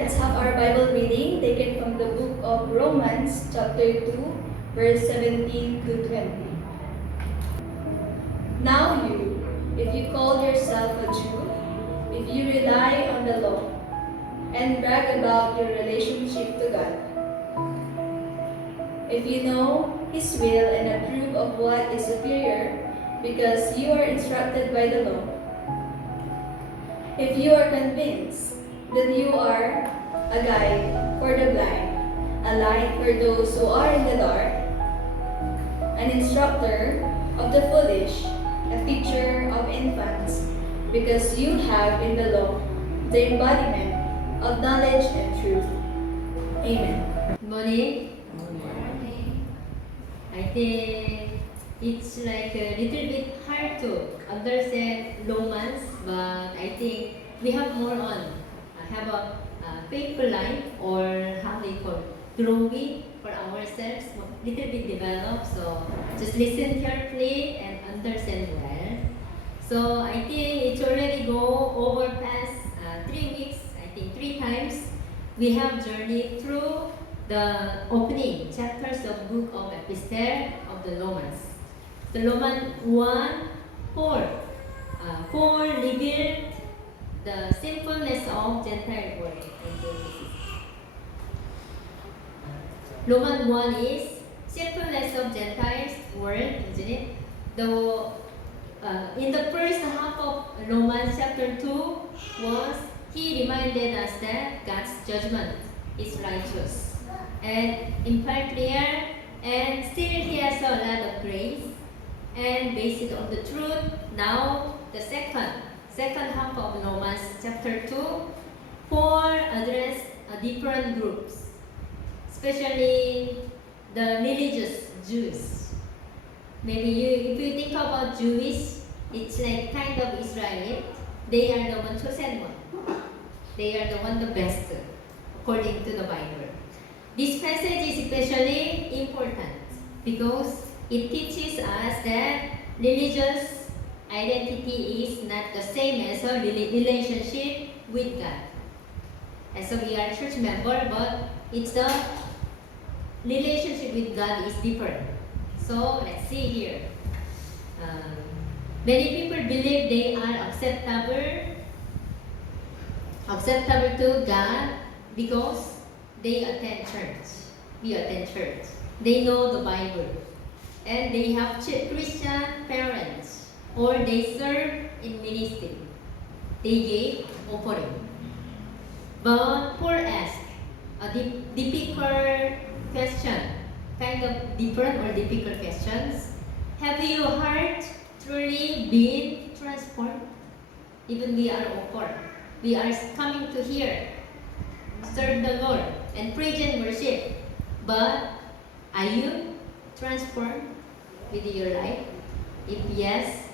Let's have our Bible reading taken from the book of Romans, chapter 2, verse 17 to 20. Now you, if you call yourself a Jew, if you rely on the law, and brag about your relationship to God, if you know His will and approve of what is superior because you are instructed by the law, if you are convinced that you are a guide for the blind, a light for those who are in the dark, an instructor of the foolish, a teacher of infants, because you have in the law the embodiment of knowledge and truth. Amen. Good morning. I think it's like a little bit hard to understand Romans, but I think we have more on. Have a faithful life, or how they call growing for ourselves, little bit developed. So just listen carefully and understand well. So I think it's already go over past 3 weeks. I think 3 times we have journeyed through the opening chapters of book of Epistle of the Romans. The Romans 1, 4. Paul revealed the sinfulness of Gentile world. Romans 1 is sinfulness of Gentiles world, isn't it? Though in the first half of Romans chapter 2 was he reminded us that God's judgment is righteous and impartial, and still he has a lot of grace and based on the truth. Now the second half of Romans chapter 2, Paul addressed different groups, especially the religious Jews. Maybe if you think about Jewish, it's like kind of Israelite. They are the one chosen one. They are the one the best, according to the Bible. This passage is especially important because it teaches us that religious identity is not the same as a relationship with God. As we are church member, but it's the relationship with God is different. So let's see here. Many people believe they are acceptable to God because they attend church. We attend church. They know the Bible, and they have Christian parents, or they serve in ministry. They gave offering. But Paul asked a difficult question, kind of different or difficult questions. Have your heart truly been transformed? Even we are offered. We are coming to here, serve the Lord, and praise and worship. But are you transformed with your life? If yes,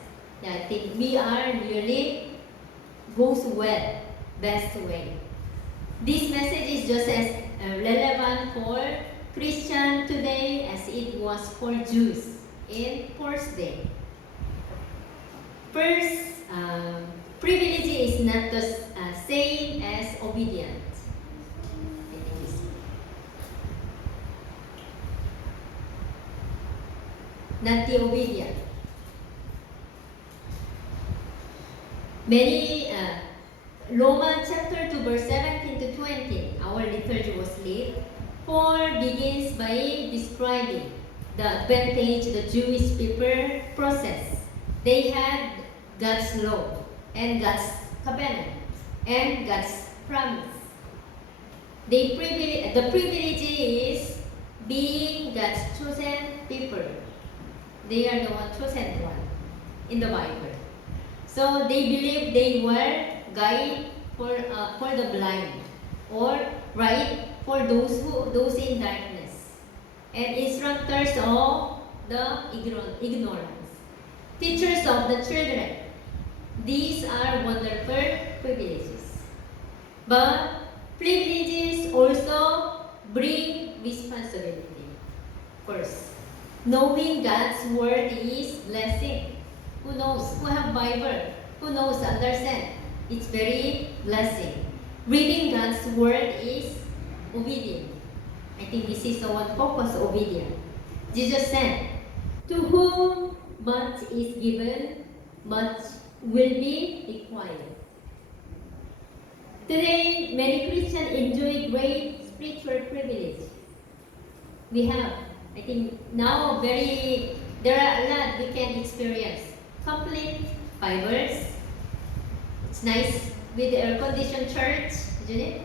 I think we are really goes well, best way. This message is just as relevant for Christian today as it was for Jews in Paul's day. First, privilege is not the same as obedience. Not the obedient. Many Romans chapter 2 verse 17 to 20, our liturgy was late. Paul begins by describing the advantage the Jewish people possess. They had God's law and God's covenant and God's promise. The privilege is being God's chosen people. They are the one chosen one in the Bible. So they believe they were guide for the blind, or right for those in darkness, and instructors of the ignorance, teachers of the children. These are wonderful privileges. But privileges also bring responsibility. First, knowing God's word is blessing. Who knows? Who have Bible? Who knows? Understand? It's very blessing. reading God's word is obedient. I think this is the one purpose, obedient. Jesus said, to whom much is given, much will be required. Today, many Christians enjoy great spiritual privilege. We have, I think now there are a lot we can experience. Complete Bibles. It's nice with the air-conditioned church, isn't it?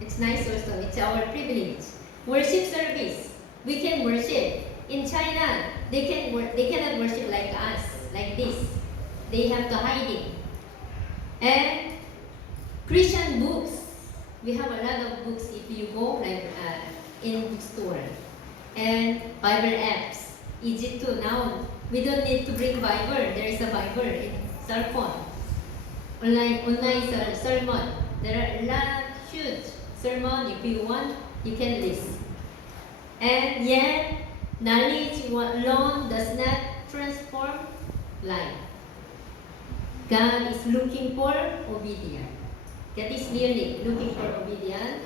It's nice also. It's our privilege. Worship service. We can worship. In China, they cannot worship like us, like this. They have to hiding. And Christian books. We have a lot of books if you go like in bookstore. And Bible apps. Easy to now. We don't need to bring Bible. There is a Bible in cell phone. Online sermon. There are a lot huge sermon. If you want, you can listen. And yet, knowledge alone does not transform life. God is looking for obedience. God is really looking for obedience.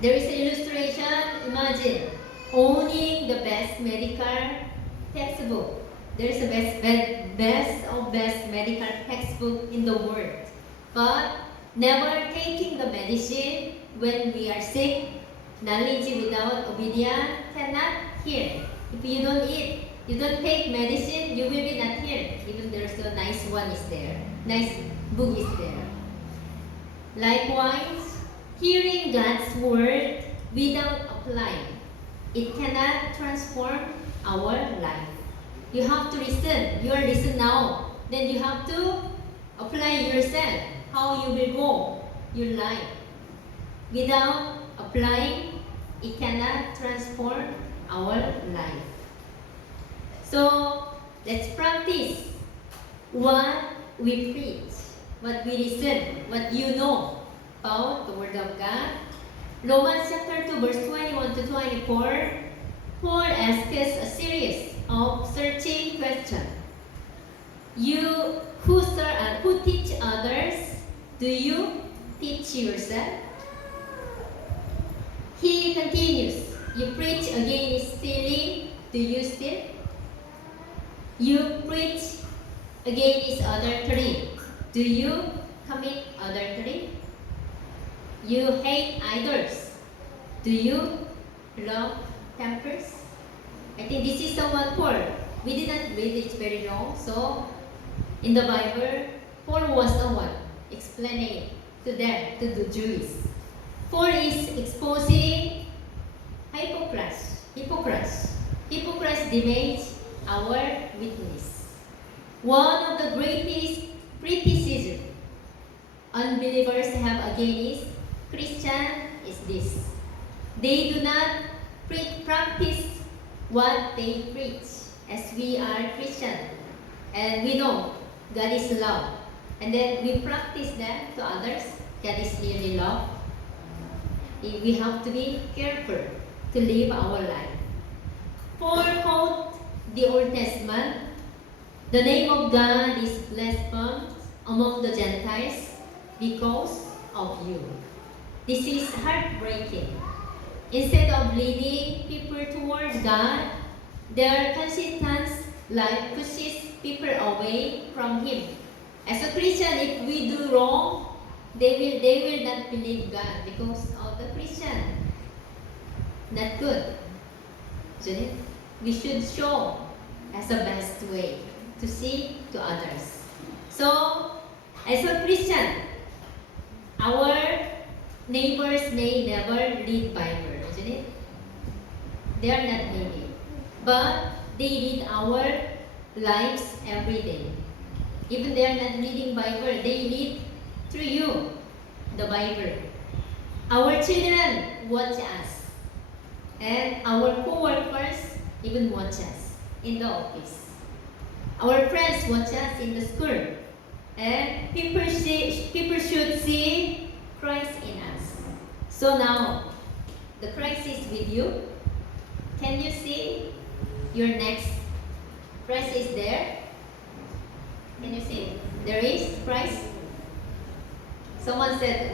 There is an illustration. Imagine owning the best medical textbook. There is a best medical textbook in the world. But never taking the medicine when we are sick. Knowledge without obedience cannot heal. If you don't eat, you don't take medicine, you will be not healed. Even there's a nice one is there. Nice book is there. Likewise, hearing God's word without applying, it cannot transform our life. You have to listen. You are listen now. Then you have to apply yourself. How you will go your life. Without applying, it cannot transform our life. So let's practice what we preach, what we listen, what you know about the Word of God. Romans chapter 2 verse 21 to 24, Paul asks us a series of searching questions. You who teach others, do you teach yourself? He continues, you preach against stealing, do you steal? You preach against adultery, do you commit adultery? You hate idols, do you love temples? I think this is the one Paul. We didn't read it very long, so in the Bible, Paul was the one explaining to them, to the Jews. Paul is exposing hypocrites. Hypocrites damage our witness. One of the greatest criticism unbelievers have against Christians is this. They do not practice what they preach. As we are Christian and we know God is love, and then we practice that to others, God is really love. We have to be careful to live our life. Paul quote the Old Testament, the name of God is blasphemed among the Gentiles because of you. This is heartbreaking. Instead of leading people towards God, their consistent life pushes people away from Him. As a Christian, if we do wrong, they will not believe God because of the Christian. Not good. Isn't it? We should show as the best way to see to others. So, as a Christian, our neighbors may never read Bible, isn't it? They are not needy. But they read our lives every day. Even they are not reading Bible, they read through you the Bible. Our children watch us. And our co-workers even watch us in the office. Our friends watch us in the school. And people should see Christ in us. So now, the Christ is with you. Can you see your next Christ is there? Can you see? There is Christ. Someone said,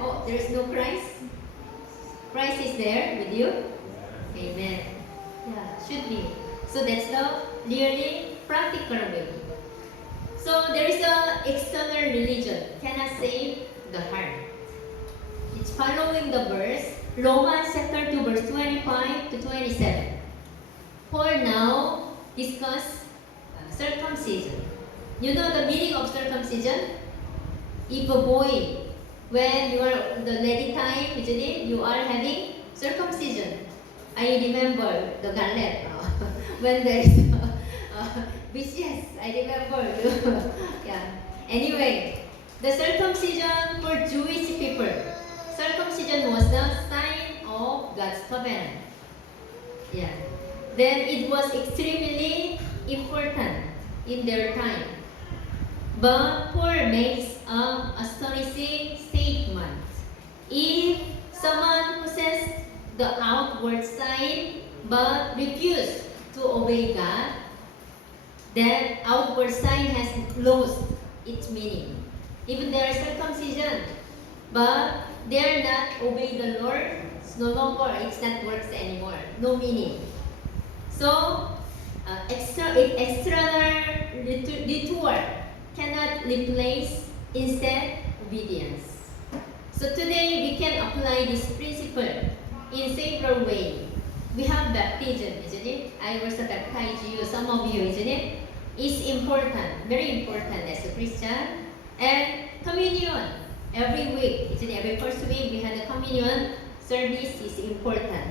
oh, there's no Christ. Christ is there with you. Amen. Yeah, should be. So that's the really practical way. So there is a external religion cannot save the heart. It's following the verse Romans chapter 2 verse 25 to 27. Paul now discuss circumcision. You know the meaning of circumcision? If a boy, when you are the lady time, isn't it? You are having circumcision. I remember the galette when there is yes, I remember. Yeah. Anyway, the circumcision for Jewish people. Circumcision was the sign of God's covenant. Yeah. Then it was extremely important in their time. But Paul makes an astonishing statement. If someone possesses the outward sign but refuses to obey God, that outward sign has lost its meaning. Even their circumcision, but they are not obeying the Lord, it's no longer, it's not works anymore, no meaning. So, external detour cannot replace instead obedience. So today we can apply this principle in several ways. We have baptism, isn't it? I also baptize you, some of you, isn't it? It's important, very important as a Christian. And communion, every week, isn't it? Every first week we have the communion service is important.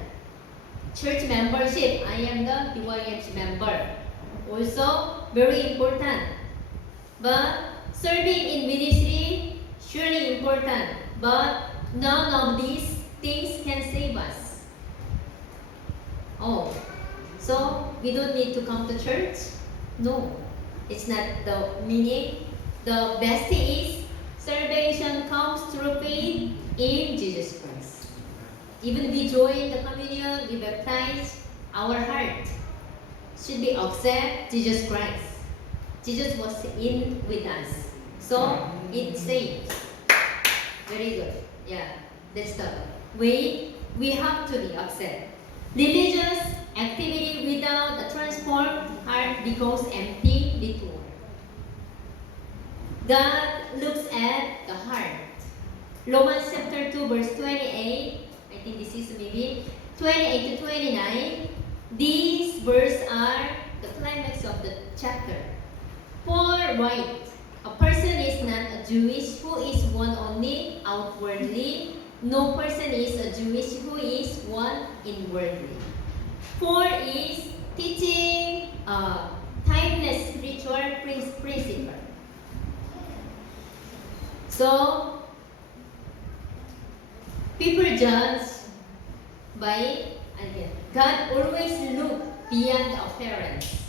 Church membership, I am the DYMC member. Also, very important. But serving in ministry, surely important. But none of these things can save us. Oh, so we don't need to come to church? No, it's not the meaning. The best thing is salvation comes through faith in Jesus Christ. Even we join the communion, we baptize, our heart should be accept Jesus Christ. Jesus was in with us. So it saves. Very good. Yeah, that's the way we have to be accept. Religious activity without a transformed heart becomes empty ritual. God looks at the heart. Romans chapter 2 verse 28, I think this is maybe 28 to 29. These verses are the climax of the chapter. Paul writes, a person is not a Jewish who is one only outwardly. No person is a Jewish who is one inwardly. Paul is teaching a timeless spiritual principle. So, people judge by, again, God always look beyond the appearance.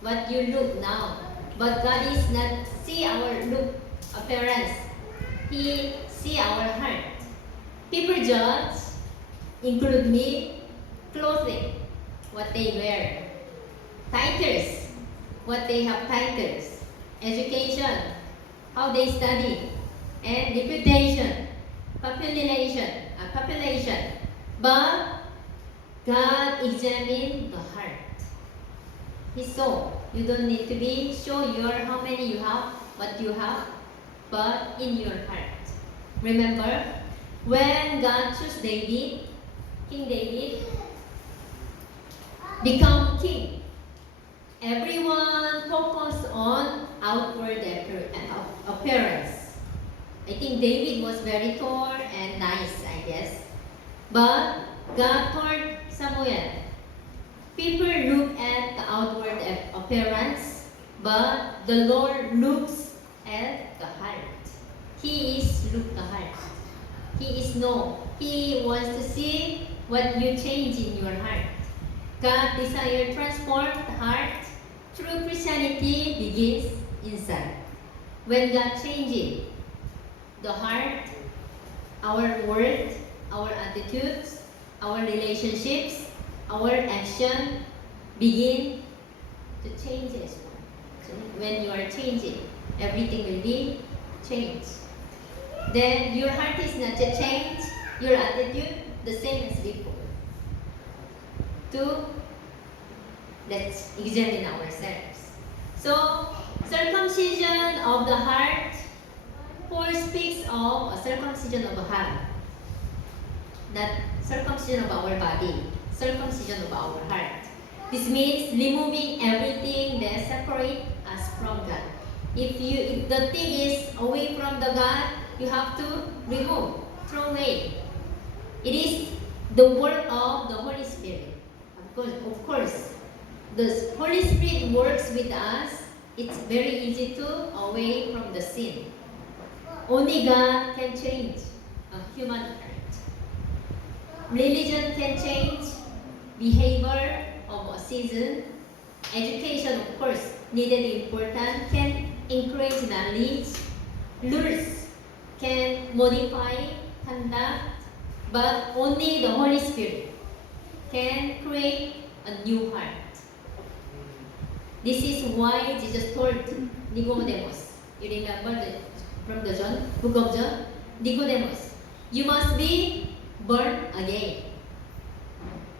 What you look now. But God is not see our look appearance. He see our heart. People judge, include me, clothing, what they wear, titles, what they have titles, education, how they study, and reputation, population. But God examines the heart. He saw. You don't need to be show how many you have, what you have, but in your heart. Remember, when God chose David, King David, become king. Everyone focused on outward appearance. I think David was very tall and nice, I guess. But God told Samuel, people look at the outward appearance, but the Lord looks at the heart. He is look the heart. He wants to see what you change in your heart. God desires to transform the heart through Christianity begins inside. When God changes the heart, our word, our attitudes, our relationships, our action begin to change as well. So when you are changing, everything will be change. Then your heart is not to change, your attitude the same as before. To let's examine ourselves. So circumcision of the heart, Paul speaks of a circumcision of the heart, not circumcision of our body, circumcision of our heart. This means removing everything that separates us from God. If the thing is away from the God, you have to remove, throw away. It is the work of the Holy Spirit. Of course, the Holy Spirit works with us. It's very easy to away from the sin. Only God can change a human heart. Religion can change behavior of a season. Education, of course, needed important, can encourage knowledge. Rules can modify conduct, but only the Holy Spirit can create a new heart. This is why Jesus told Nicodemus, you remember from the book of John, Nicodemus, you must be born again.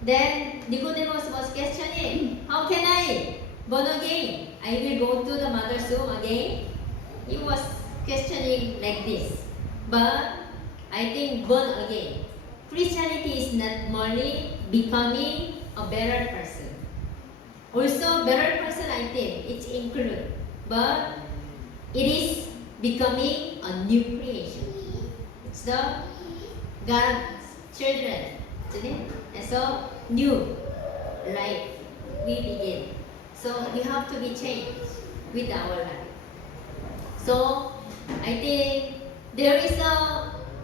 Then Nicodemus was questioning, how can I born again? I will go to the mother's womb again. He was questioning like this. But I think born again. Christianity is not merely becoming a better person. Also, better person, I think it's included. But it is becoming a new creation. It's the God's children, isn't it? And so, new life we begin. So, we have to be changed with our life. So, I think there is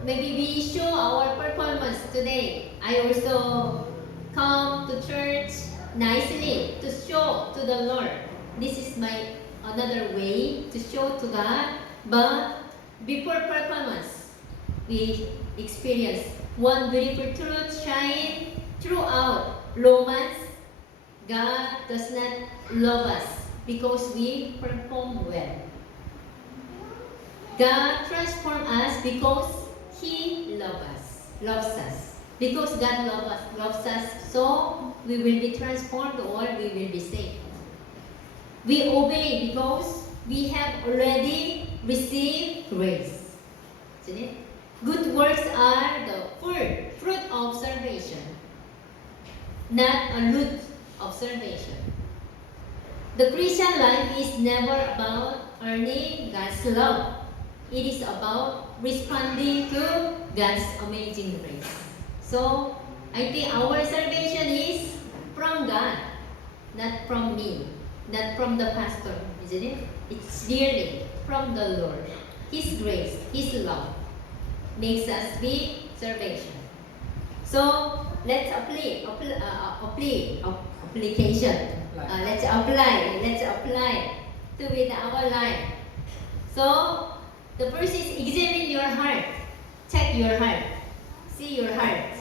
maybe we show our performance today. I also come to church nicely to show to the Lord. This is my another way to show to God. But before performance, we experience one beautiful truth shine throughout Romans. God does not love us because we perform well. God transforms us because He loves us. Because God loves us, so we will be transformed or we will be saved. We obey because we have already received grace. Isn't it? Good works are the fruit of salvation, not a root of salvation. The Christian life is never about earning God's love. It is about responding to God's amazing grace. So, I think our salvation is from God, not from me, not from the pastor, isn't it? It's really from the Lord. His grace, His love makes us be salvation. So, let's application. Let's apply to with our life. So, the first is examine your heart. Check your heart. See your heart.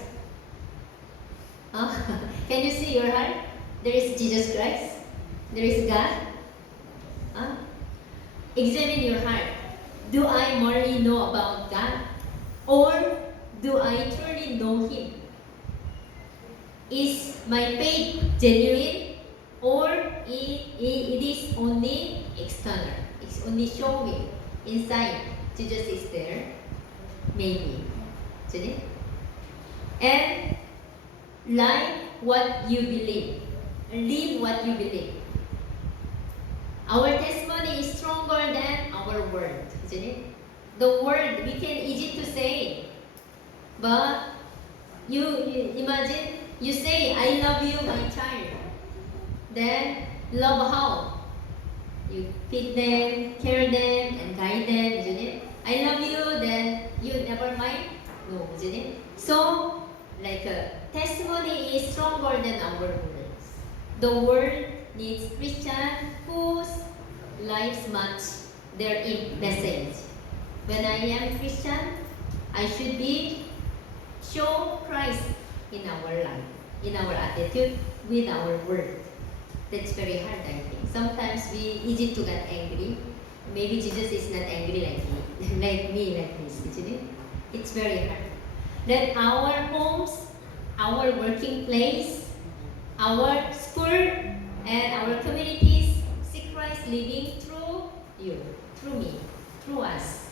Can you see your heart? There is Jesus Christ. There is God. Examine your heart. Do I morally know about God? Or do I truly know Him? Is my faith genuine? Or it is only external? It's only showing. Inside, Jesus is there. Maybe. Isn't it? And like what you believe. Live what you believe. Our testimony is stronger than our word, isn't it? The word, we can easy to say. But you imagine, you say, I love you, my child. Then, love how? You feed them, care them, and guide them, isn't it? I love you, then you never mind? No, isn't it? So, like a testimony is stronger than our words. The word needs Christian whose lives match their message. When I am Christian, I should be show Christ in our life, in our attitude, with our word. That's very hard, I think. Sometimes we easy to get angry. Maybe Jesus is not angry like me. like me, like this, isn't it? It's very hard. That our homes, our working place, our school, and our communities see Christ living through you, through me, through us.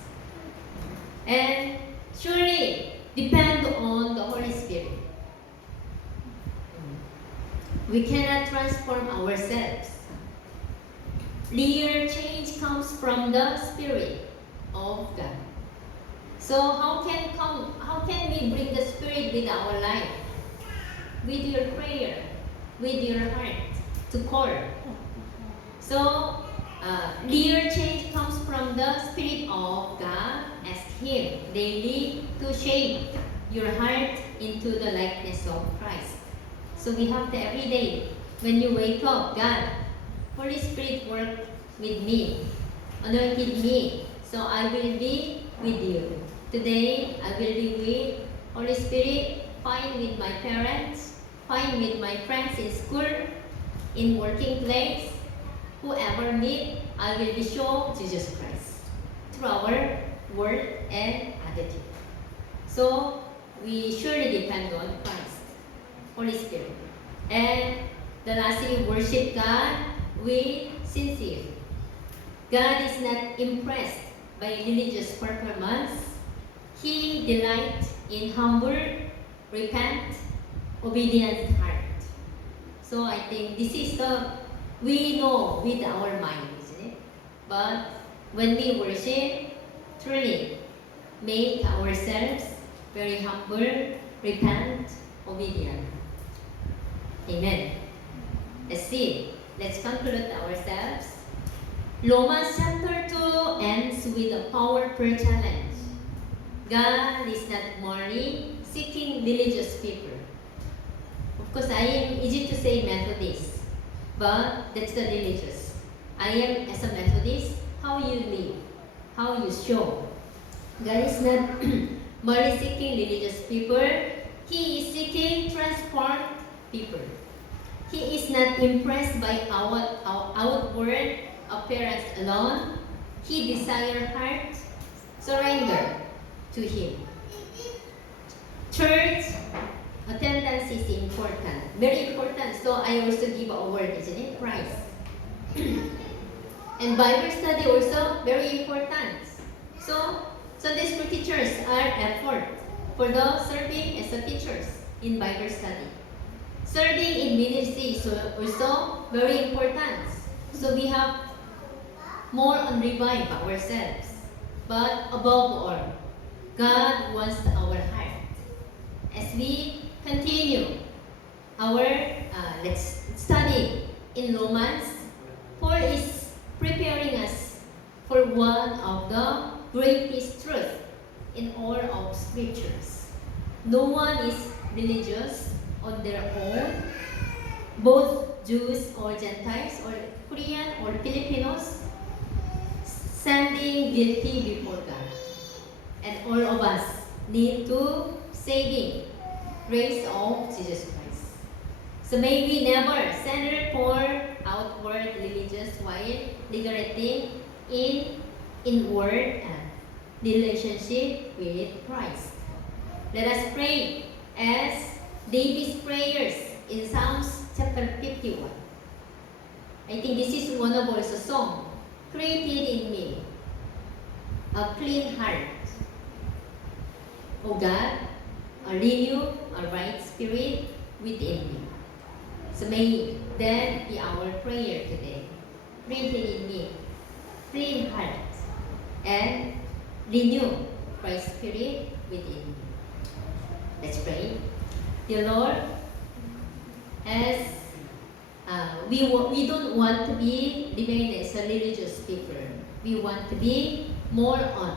And surely depend on the Holy Spirit. We cannot transform ourselves. Real change comes from the Spirit of God. So how can we bring the Spirit with our life? With your prayer, with your heart to call. So real change comes from the Spirit of God. Ask Him daily to shape your heart into the likeness of Christ. So we have to every day, when you wake up, God, Holy Spirit work with me, anointed me, so I will be with you. Today, I will be with Holy Spirit, fine with my parents, fine with my friends in school, in working place, whoever meet, I will be show Jesus Christ through our word and attitude. So we surely depend on Christ, Holy Spirit. And the lastly, worship God with sincere. God is not impressed by religious performance. He delights in humble, repent, obedient heart. So I think this is we know with our mind, isn't it? But when we worship, truly make ourselves very humble, repent, obedient. Amen. Let's see. Let's conclude ourselves. Romans chapter 2 ends with a powerful challenge. God is not merely seeking religious people. Of course, I am easy to say Methodist, but that's the religious. I am as a Methodist, how you live, how you show. God is not merely seeking religious people. He is seeking transformed people. He is not impressed by our outward appearance alone. He desires heart surrender to Him. Church attendance is important, very important. So I also give a word, isn't it? Prize. And Bible study also very important. So Sunday school teachers are effort for those serving as a teachers in Bible study. Serving in ministry is also very important. So we have more on revive ourselves. But above all, God wants our heart. As we continue our let's study in Romans, Paul is preparing us for one of the greatest truths in all of scriptures. No one is religious on their own, both Jews or Gentiles or Korean or Filipinos, standing guilty before God. And all of us need to saving grace of Jesus Christ. So may we never center for outward religious while neglecting inward relationship with Christ. Let us pray as David's prayers in Psalms chapter 51. I think this is one of also song. Created in me a clean heart, O God, renew a right spirit within me. So may that be our prayer today. Created in me clean heart and renew right spirit within me. Let's pray. Dear Lord, as we don't want to be remain as a religious people. We want to be more on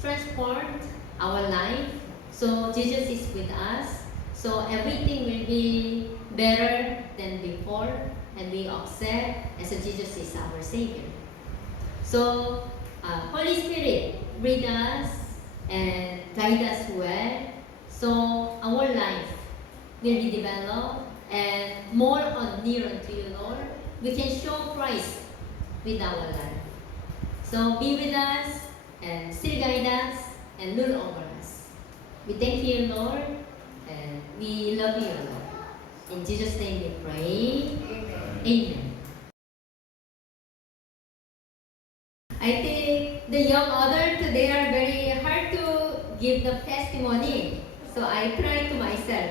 transformed our life. So Jesus is with us. So everything will be better than before, and we accept as Jesus is our Savior. So Holy Spirit, lead us and guide us well. So our life will be developed and more on near unto you, Lord. We can show Christ with our life. So be with us and still guide us and rule over us. We thank you, Lord, and we love you, Lord. In Jesus' name we pray. Amen. I think the young adults, they are very hard to give the testimony. So I try to myself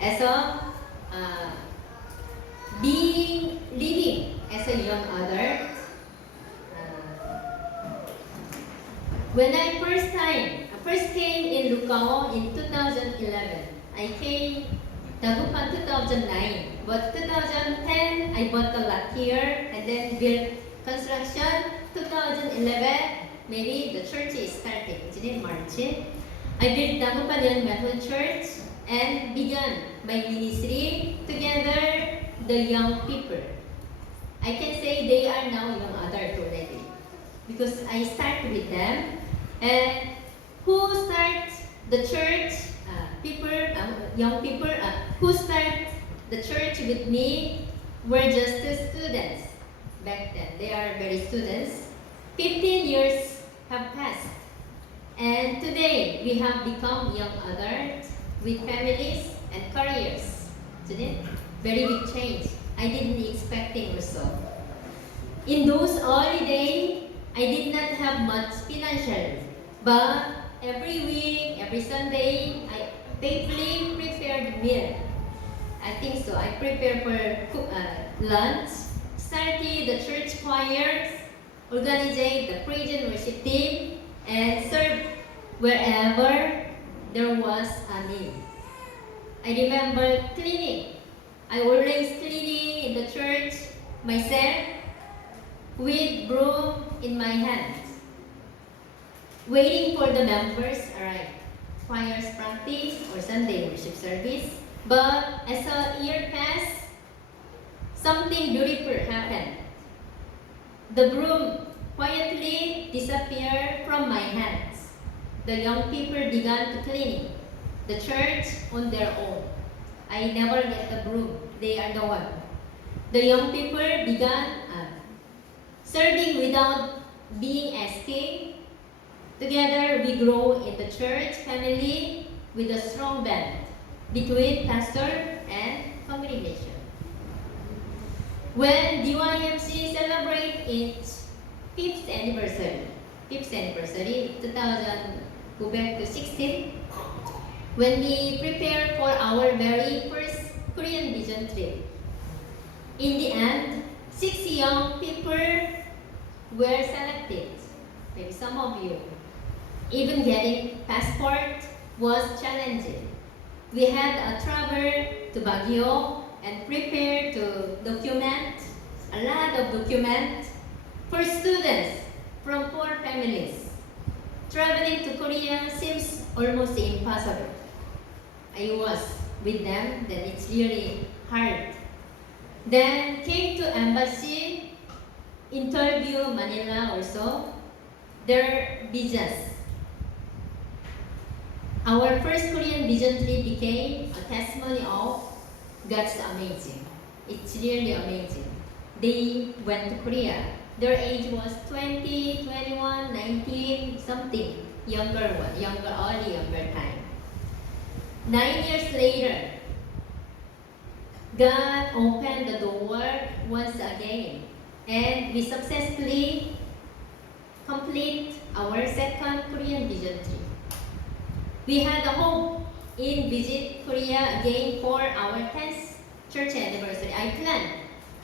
as a being living as a young adult. When I first came in Lucao in 2011, I came Dagupan 2009, but 2010 I bought the lot here and then built construction. 2011, maybe the church is starting, isn't it, March? I built Dagupan Young Methodist Church and began my ministry together the young people. I can say they are now young adults already because I start with them. And who start the church? Young people who start the church with me were just students back then. They are very students. 15 years have passed, and today we have become young adults with families and careers. Isn't it? Very big change. I didn't expecting also. In those early days, I did not have much financial, but every week, every Sunday, I faithfully prepared meal. I think so. I prepare for lunch, started the church choirs, organized the praise and worship team, and served wherever there was a need. I remember cleaning. I always cleaning in the church myself with broom in my hands, waiting for the members arrive, choirs practice or Sunday worship service. But as a year passed, something beautiful happened. The broom quietly disappeared from my hands. The young people began to clean the church on their own. I never get the broom. They are the one. The young people began serving without being asking. Together we grow in the church family with a strong bond between pastor and congregation. When DYMC celebrates its 5th anniversary, 2000, go back to 16, when we prepare for our very first Korean vision trip. In the end, 6 young people were selected, maybe some of you. Even getting passport was challenging. We had a travel to Baguio and prepare to document, a lot of documents for students from poor families. Traveling to Korea seems almost impossible. I was with them, then it's really hard. Then came to embassy, interview Manila also, their visas. Our first Korean vision trip became a testimony of God's amazing. It's really amazing. They went to Korea. Their age was 20, 21, 19, something. Younger time. 9 years later, God opened the door once again, and we successfully complete our second Korean vision trip. We had a hope in visit Korea again for our 10th church anniversary. I planned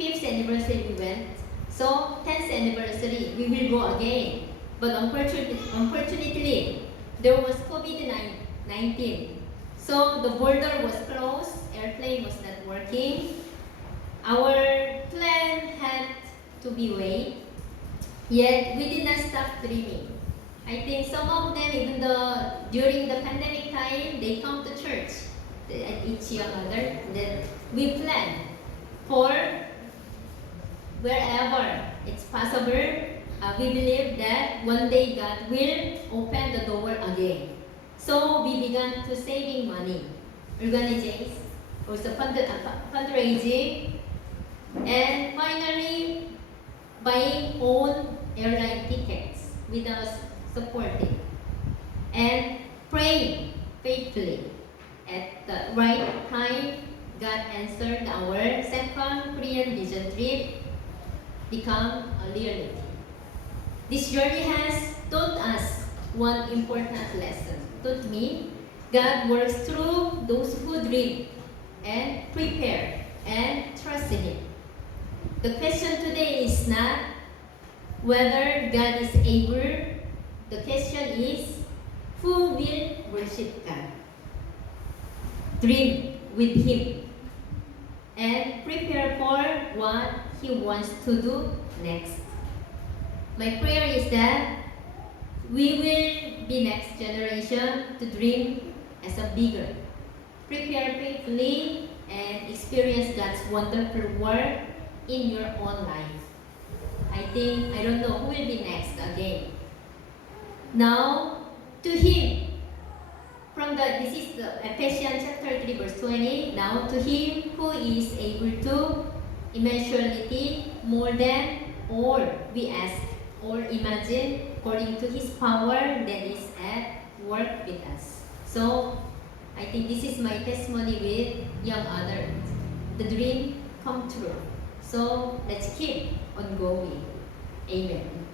5th anniversary we went, so 10th anniversary we will go again. But unfortunately, there was COVID-19. So the border was closed, airplane was not working. Our plan had to be weighed, yet we did not stop dreaming. I think some of them, even during the pandemic time, they come to church at each young adult. Then we plan for wherever it's possible. We believe that one day God will open the door again. So we began to saving money, organizing, also fundraising, and finally buying own airline tickets without supporting, and praying faithfully. At the right time, God answered our second Korean vision trip, become a reality. This journey has taught us one important lesson. Taught me, God works through those who dream and prepare and trust in Him. The question today is not whether God is able. The question is, who will worship God? Dream with Him and prepare for what He wants to do next. My prayer is that we will be next generation to dream as a bigger, prepare faithfully, and experience God's wonderful work in your own life. I don't know who will be next again. Now, to Him, this is the Ephesians chapter 3 verse 20. Now to Him who is able to immeasurably more than all we ask or imagine, according to His power that is at work with us. So, I think this is my testimony with young others. The dream come true. So, let's keep on going. Amen.